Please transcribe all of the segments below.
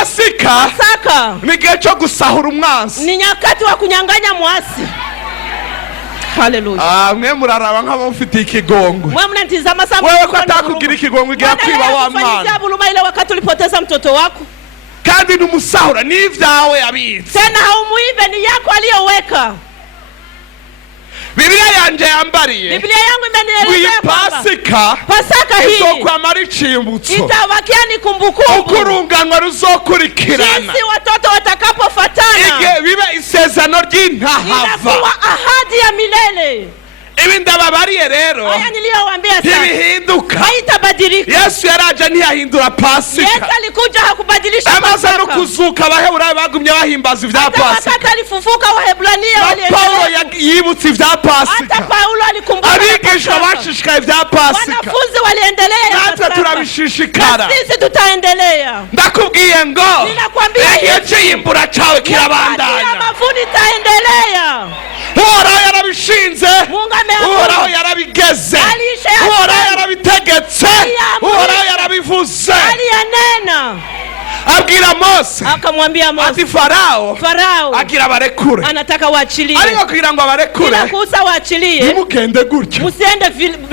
Pasaka ni gihe cyo gusahura umwanzi, ni nyakati wa kunyang'anya mwasi. Haleluya. Mwe muraraba nk'abafite ikigongo. Mwe mnatizama sana wewe ko atakugira ikigongo igihe kwiba wa mwana. Buluma ile wakati ulipoteza mtoto wako. Kandi numusahura ni ivyawe yabitse. Tena haumuibe ni yako aliyoweka. Biblia yanje yambariye. Biblia yangu imenielezea kwamba Pasaka hii izokwamara icimbutso. Itabakia ni kumbukumbu. Ukurunganwa ruzokurikirana. Jinsi watoto watakapofatana. Ige bibe isezerano ry'intahava. Inakuwa ahadi ya milele. Ibi ndababariye rero. Haya niliyowaambia sasa. Ibihinduka. Haitabadilika. Yesu yaraje ntiyahindura Pasika. Yesu alikuja hakubadilisha Pasaka. Amaze no kuzuka Abaheburayo bagumye bahimbaza ivya Pasika. Hata alifufuka Wahebrania waliendelea. Paulo yibutse ivya Pasika. Hata Paulo alikumbuka. Abigishwa bashishikaye ivya Pasika. Wanafunzi waliendelea. Natwe turabishishikara. Sisi tutaendelea. Ndakubwiye ngo. Ninakwambia igihe cy'iyimbura cyawe kirabandanya. Amavuno itaendelea. Uhoraho yarabishinze. Uhoraho yarabigeze. Uhoraho yarabitegetse. Uhoraho yarabivuze. Aliyanena. Abwira Mose. Akamwambia Mose. Ati Farao agira barekure. Anataka waachilie. Ariko kugira ngo barekure. Inakusa waachilie. Nimugende gutyo. Musiende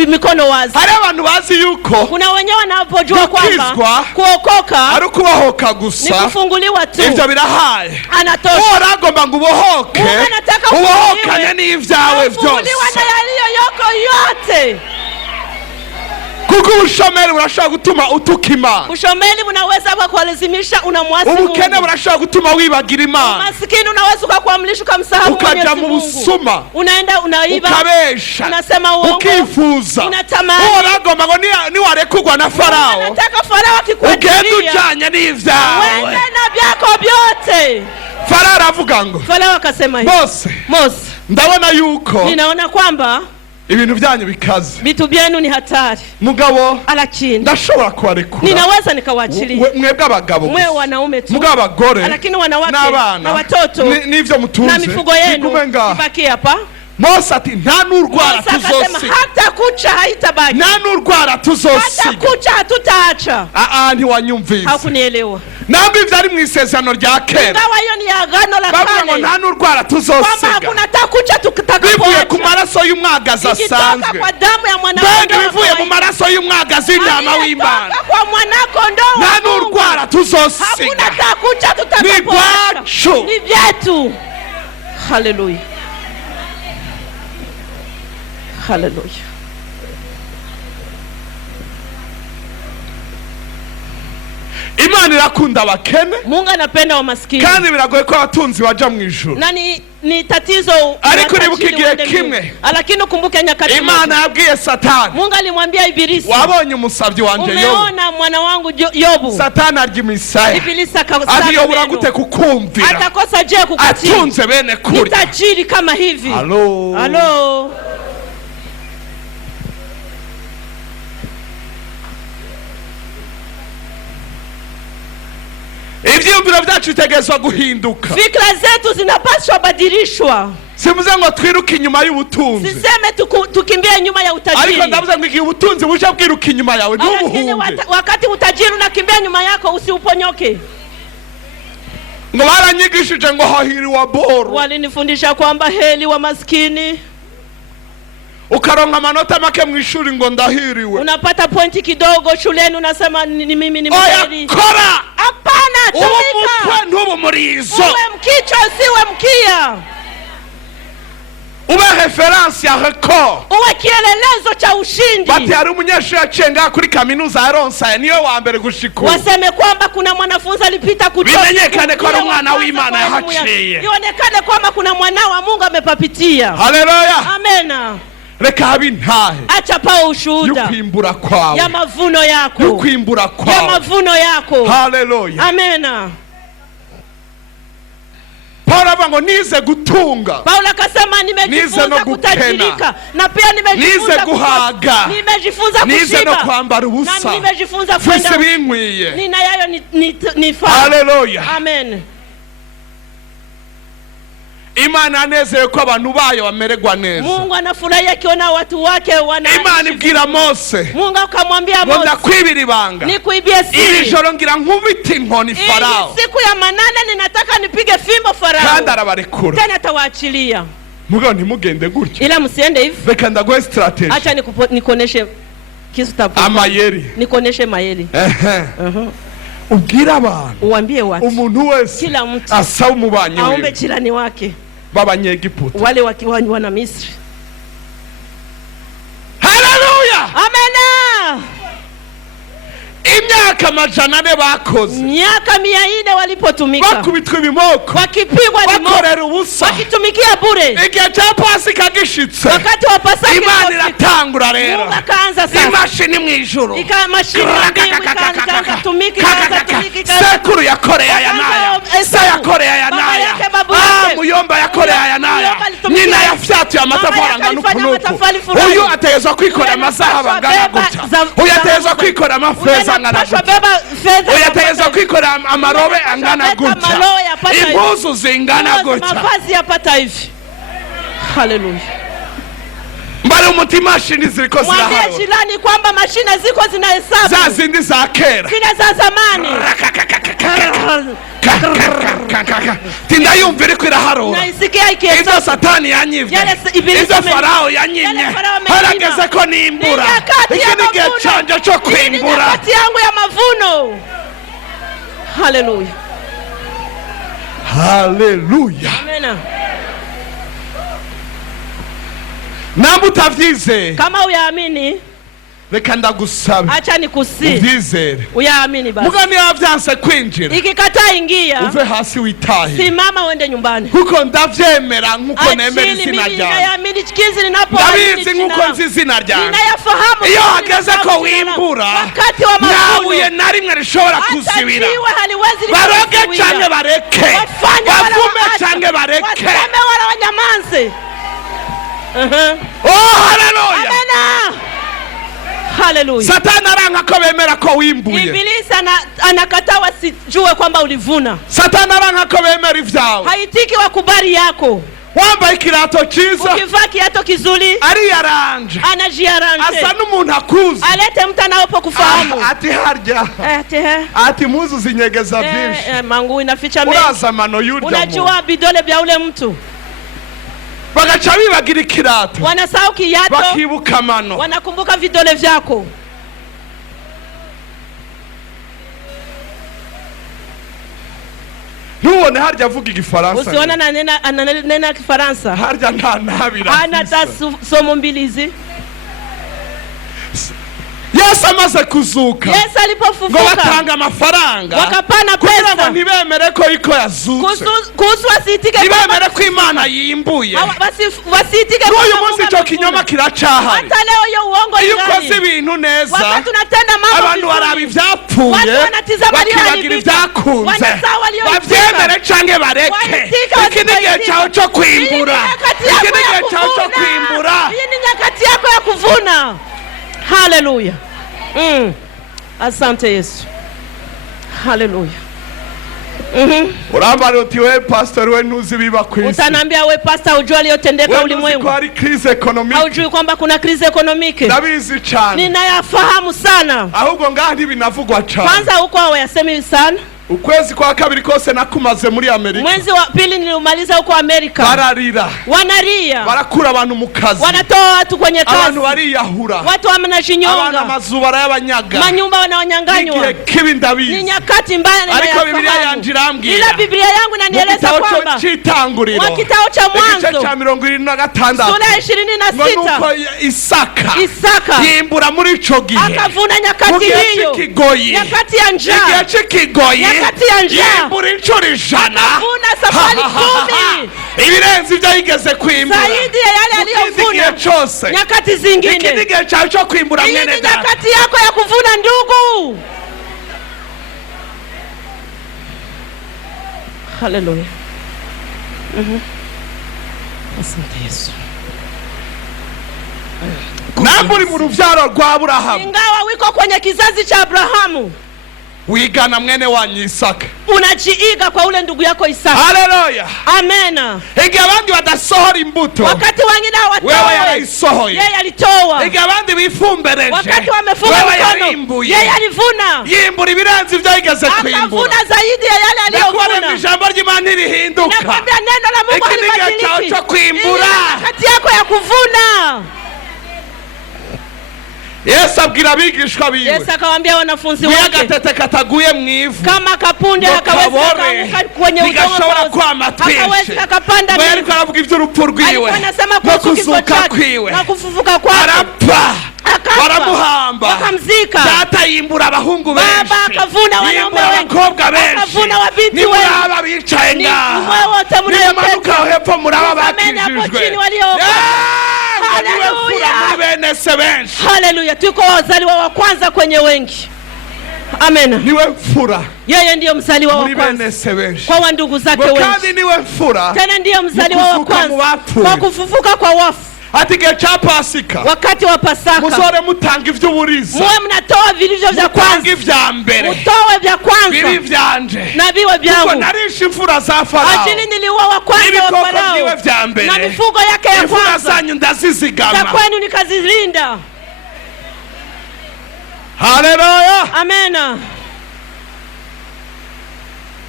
mikono wazi. Hari abantu bazi yuko. Kuna wenyewe wanapojua kwamba kuokoka ari kubohoka gusa. Ni kufunguliwa tu. Ivyo birahaye. Anatosha. Uhoraho agomba ngo ubohoke. Ubohokane n'ivyawe vyose. Kufunguliwa na yaliyo yoko yote. Kuko ubushomeri burashobora gutuma utuka Imana. Ubushomeri bunaweza kukualazimisha unamwasi Mungu. Ubukene burashobora gutuma wibagira Imana. Maskini unaweza kukuamrisha kumsahau Mwenyezi Mungu. Ukaja mu busuma. Unaenda unaiba. Ukabesha. Unasema uongo. Ukifuza. Unatamani. Uhoraho ngo niwarekugwa na Farao. Unataka Farao akikuachilia. Ugende ujanye n'ivyawe. Wende na vyako vyote. Farao aravuga ngo. Farao akasema hivi. Mose. Ndabona yuko. Ninaona kwamba ibintu byanyu bikaze. Vitu byenu ni hatari. Mugabo alakini ndashobora kubarekura. Ninaweza nikawaachilia. Mwebwe abagabo. Mwe wanaume tu. Mugabo abagore. Lakini wanawake na watoto n'ivyo mutunze. Na mifugo yenu ibaki hapa. Mose ati nta n'urwara tuzosiga. Hata kucha haitabaki. Nta n'urwara tuzosiga. Hata kucha hatutaacha. Ntiwanyumvise. Hakunielewa. Nambi vyari mu isezerano rya kera. Ngawa hiyo ni agano la kale. Bavuga ngo nta n'urwara tuzosiga. Kwamba hakuna takucha tutakapoacha. Bivuye ku maraso y'umwagazi asanzwe. Kwa damu ya mwanakondoo. Bivuye mu maraso y'umwagazi w'intama w'Imana. Kwa mwanakondoo. Nta n'urwara tuzosiga. Hakuna takucha tutakapoacha. Ni vyetu. Haleluya. Haleluya. Imana irakunda abakene. Mungu anapenda wa maskini. Kandi biragoye ko abatunzi baja mu ijuru. Na ni tatizo. Ariko nibuka igihe kimwe. Lakini ukumbuke nyakati. Imana yabwiye Satani. Mungu alimwambia Ibilisi. Wabonye umusavyi wanje Yobu. Umeona mwana wangu Yobu. Satani arya imisaya. Ibilisi akasema. Adiyobura gute kukumvira. Atakosa je kukutii. Atunze bene kuri. Ni tajiri kama hivi. Halo. Ivyiyumviro vyacu bitegerezwa guhinduka. Fikra zetu zinapaswa badilishwa. Simuze ngo twiruke inyuma y'ubutunzi. Siseme tukimbie nyuma ya utajiri. Ariko ndavuze ngo igihe ubutunzi buje bwiruka inyuma yawe ntubuhunge. Wakati utajiri unakimbia nyuma yako usiuponyoke. Ngo baranyigishije ngo hahiriwa boro. Walinifundisha kwamba heli wa maskini. Ukaronka amanota make mu ishuri ngo ndahiriwe. Unapata pointi kidogo shuleni unasema ni mimi ni mheri. Kora. Hapana, tumika. Umutwe ntubu murizo. Uwe mkichwa siwe mkia. Uwe reference ya record. Uwe kielelezo cha ushindi. Bati hari umunyeshuri acenga kuri kaminuza ya Ronsa niyo wa mbere gushika. Waseme kwamba kuna mwanafunzi alipita kutoka. Bimenyekane ko ari umwana w'Imana yahaciye. Ionekane kwamba kuna mwana wa Mungu amepapitia. Haleluya. Amena. Reka habe intahe. Acha pao ushuhuda. Yukwimbura kwawe. Ya mavuno yako. Yukwimbura kwawe. Ya mavuno yako. Haleluya. Amena. Paulo avango nize gutunga. Paulo akasema nimejifunza kutajirika. Na pia nimejifunza guhaga. Nimejifunza kushiba. Nize no kwambara ubusa. Na nimejifunza kwenda. Fise binkwiye. Nina yayo ni fa. Haleluya. Amen. Imana anezeye ko abantu bayo bamererwa neza. Mungu anafurahia akiona watu wake wana. Imana ibwira Mose. Mungu akamwambia Mose. Ndakwibira ibanga. Nikuibie siri. Iri joro ngira nkubita inkoni Farao. Siku ya manane ninataka nipige fimbo Farao. Kandi arabarekura. Tena atawaachilia. Mugabo ntimugende gutyo. Ila msiende hivi. Reka ndaguhe strategy. Acha nikuoneshe kisu tapo. Amayeri. Nikuoneshe mayeri. Ubwira abantu. Uambie watu. Umuntu wese. Kila mtu. Asa umubanyi we. Aombe jirani wake. B'Abanyegiputa. Wale wana Misri. Haleluya. Amena. Imyaka amajana ane bakoze. Miaka 400 walipotumika. Bakubitwa ibimoko. Wakipigwa ibimoko. Bakorera ubusa. Wakitumikia bure. Igihe cya Pasika gishitse. Wakati wa Pasika Imana iratangura rero. Mungu akaanza sasa. Imashini mu ijuru. Mashini ikaanza tumika. Sekuru ya Korea ya Naya. Sa ya Korea ya Naya. Muyomba ya Korea ya Naya. Nyina yafyatuye amatafari angana ukunuku. Uyu ategezwa kwikorera amasaha angana gutya. Uyu ategezwa kwikorera amafeza angana gutya. Uyu ategezwa kwikorera amarobe angana gutya. Impuzu zingana gutya. Mavazi yapata hivi. Haleluya. Mbali umutima mashini ziko zirahawe. Mwambie jirani kwamba mashine ziko zinahesabu. Za zindi za kera. Zile za zamani. Tinda yumvira ko iraharura. Naisikia ikihesabu. Izo Satani yanyivye. Izo Farao yanyimye. Harageze ko nimbura. Iki ni gihe canje cyo kwimbura. Wakati yangu ya mavuno. Haleluya. Haleluya. Amena. Namba utavyize. Kama uyaamini. Reka ndagusabe. Acha nikusi. Uvyizere. Uyaamini basi. Mugani yavyanse kwinjira. Ikikataa ingia. Uve hasi witahe. Simama uende nyumbani. Kuko ndavyemera nkuko nemera izina ryanjye. Ninayaamini chikizi ninapo. Ndabizi nkuko nzi izina ryanjye. Ninayafahamu. Iyo hageze ko wimbura. Wakati wa mavuno. Nabuye na rimwe rishobora kuzibira. Haliwezi baroge canke bareke. Bavume canke bareke. Waseme wala wanyamanze. Oh haleluya. Amena. Haleluya. Satani aranga ko bemera ko wimbuye. Ibilisi anakataa wasijue kwamba ulivuna. Satani aranga ko bemera ivyawe. Haitiki wakubali yako. Wambaye ikirato cyiza. Ukivaa kiato kizuri. Ari yaranje. Anajiaranje. Asa n'umuntu akuzi. Alete mtu anaopo kufahamu. Ati harya. Ati muzu zinyegeza byinshi. Mangu inaficha mengi. Uraza mano yurya. Unajua vidole vya ule mtu. Bagaca bibagira ikirato. Wanasahau kiato. Bakibuka mano. Wanakumbuka vidole vyako. Nubone harya avuga igifaransa. Usiona ananena Kifaransa. Harya nta nabira. Hana somo mbili hizi. Yesu amaze kuzuka. Yesu alipofufuka. Ngo batanga amafaranga. Wakapana pesa. Kugira ngo ntibemere ko iko yazutse. Kuhusu wasitike. Ntibemere ko Imana yimbuye. Wasitike. Uyu munsi cyo kinyoma kiracahari. Hata leo yo uongo ni gani? Iyo ukoze ibintu neza. Wakati tunatenda mambo vizuri. Abantu baraba ivyapfuye. Watu wanatizama bakibagira ivyakunze. Wanasahau walioyifika. Bavyemere canke bareke. Iki ni gihe cyawe cyo kwimbura. Iki ni gihe cyawe cyo kwimbura. Hii ni nyakati yako ya kuvuna. Haleluya. Asante Yesu. Haleluya. Urambara uti we pastor we ntuzi biba kwisi. Utanambia we pastor ujua aliyotendeka ulimwengu. Kwa crise economique. Haujui kwamba kuna crise economique. Ndabizi cyane. Ninayafahamu sana. Ahubwo ngaha ntibinavugwa cyane. Kwanza huko hawayasemi sana. Ukwezi kwa kabiri kose nakumaze muri Amerika. Mwezi wa pili nilimaliza huko Amerika. Bararira. Wanaria. Barakura abantu mu kazi. Wanatoa watu kwenye kazi. Abantu bariyahura. Watu wanajinyonga. Abana mazubara y'abanyaga. Manyumba wanawanyanganywa. Kibi ndabizi. Ni nyakati mbaya na ariko Biblia yanjirambwira. Ila Biblia yangu inanieleza kwamba cyitanguriro. Wa kitao cha Mwanzo. Igice cya 26. Sura 26. Nuko Isaka. Yimbura muri ico gihe. Akavuna nyakati hiyo. Nyakati ya njaa. Igihe cy'ikigoyi. Nyakati ya njaa. Yimbura inshuro 100. Akavuna safari 10. Ibirenze ibyo yigeze kwimbura. Zaidi ya yale aliyovuna. Nyakati zingine. Iki gihe cyawe cyo kwimbura mwene dada. Nyakati yako ya kuvuna ndugu. Haleluya. Asante Yesu. Namburi mu ruvyaro rwa Abrahamu. Ingawa wiko kwenye kizazi cha Abrahamu. wigana mwene wanyu Isaka, unajiiga kwa ule ndugu yako Isaka. Haleluya, amena. Igihe abandi badasohora imbuto, wakati wengine hawatoe, wewe yarayisohoye. yeye alitoa. Igihe abandi bifumbereje, wakati wamefunga mikono, yeye alivuna. Yimbura ibirenze ibyo yigeze kwimbura, akavuna zaidi ya yale aliyovuna. Nakuwa ijambo ry'Imana rihinduka, nakwambia neno la Mungu halibadiliki. Cyo kwimbura, wakati yako ya kuvuna. Yesu abwira abigishwa biwe, Yesu akawaambia wanafunzi wake, agatete kataguye mu ivu, kama kapunde akaweza kuanguka kwenye udongo, akaweza akapanda mbere. Ariko aravuga iby'urupfu rwiwe, anasema kuhusu kifo chake na kufufuka kwake. Arapfa, baramuhamba, wakamzika. Data yimbura abahungu benshi, Baba akavuna wanaume wengi, akavuna wabinti wengi. Nimuraba bicaye ngaha, nimanuka hepfo muraba bakijijwe. Haleluya, tuko wazaliwa wa kwanza kwenye wengi. Amena. Niwe mfura, yeye ndiyo mzaliwa wa kwanza kwa wandugu zake wengi. Kandi niwe mfura, tena ndiyo mzaliwa wa kwanza kwa kufufuka kwa wafu. Atige cha Pasika, wakati wa Pasaka, musore mutanga ivy'uburiza, mwe mnatoa vilivyo vya kwanza, mutanga ivya mbere, mutowe vya kwanza, biri vyanje na biwe vyangu. Kuko narisha imfura za Farao, ajili niliua wa kwanza wa Farao, na mifugo yake ya kwanza, imfura zanyu ndazizigama, za kwenu nikazilinda. Haleluya, amena.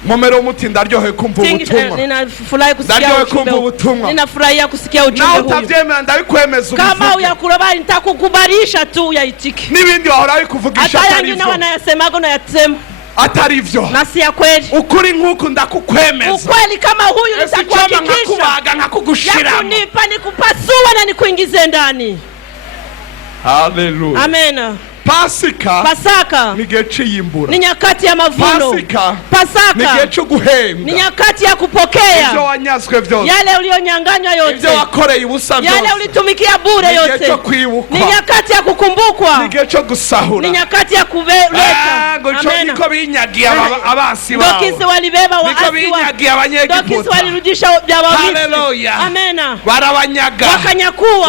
Momero muti ndaryohe kumva ubutumwa, ninafurahi kusikia ubutumwa, ninafurahia kusikia ujumbe huu. Na utavyemera ndabikwemeza ubutumwa, kama uyakubali nitakukubalisha tu uyaitika. Nibindi wahora bikuvugisha atari hivyo, hata wanayasemaga na yasema atari hivyo, na si ya kweli. Ukuri nkuko ndakukwemeza, ukweli kama huyu nitakuhakikisha, nkakugushira, yakunipa nikupasua na nikuingize ndani. Haleluya, amena. Pasaka ni gihe cy'iyimbura, ni nyakati ya mavuno. Pasaka ni gihe cyo guhembwa, ni nyakati ya kupokea ibyo wanyazwe byose, yale ulionyanganywa yote, ibyo wakoreye ubusa byose, yale ulitumikia bure yote. Ni nyakati ya kukumbukwa, ni gihe cyo gusahura, ni nyakati ya kubeleka. Amena. Niko binyagiye abasi babo, Dokisi walibeba waasi wao, niko binyagiye abanyegiputa, Dokisi walirudisha byabawisi. Haleluya, amena. Barabanyaga, wakanyakuwa,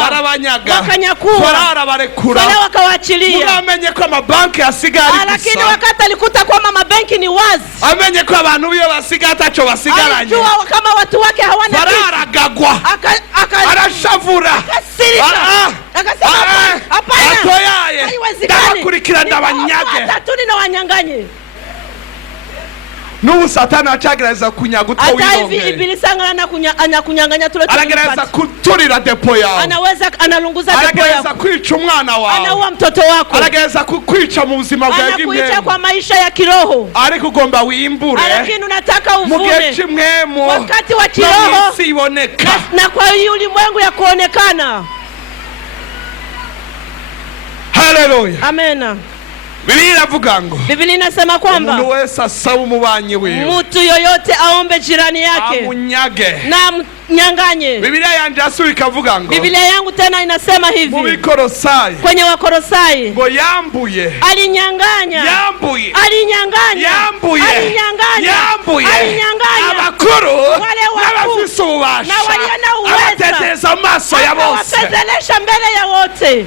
Farao barekura, Farao akawachilia. Amenye ko amabanki asigaye gusa, lakini wakati alikuta kwamba mabanki ni wazi, amenye ko abantu biyo basigaye atacho basigaranye, alijua kama watu wake hawana kitu. Aragagwa, arashavura, akasema hapana, atoyaye ndakurikira ndabanyage, atatuni na wanyanganye. Nubu Satani acagereza kunyaga utwo wironge, hata hivi Ibilisi anakunyanganya tule tu, anagereza kuturira depo yawe, anaweza analunguza depo yako, anagereza kwica umwana wawe, anaua mtoto wako, anagereza kukwica mu buzima bwawe bw'imwemu, anakuicha kwa maisha ya kiroho, ariko ugomba wimbure, lakini unataka uvune mu gihe cy'imwemu, wakati wa kiroho na kwa ulimwengu ya kuonekana. Haleluya, amena. Biblia inavuga ngo, Biblia inasema kwamba umuntu wese asaba umubanyi wiwe, mtu yoyote aombe jirani yake, amunyage na mnyanganye. Biblia yanje asuri kavuga ngo, Biblia yangu tena inasema hivi, mu Bikolosai, kwenye Wakolosai, ngo yambuye, alinyanganya, yambuye, alinyanganya, yambuye, alinyanganya, yambuye, alinyanganya abakuru, wale n'abafise ububasha, na walio na uwezo, abateteza amaso ya bose, akawapezelesha mbele ya wote.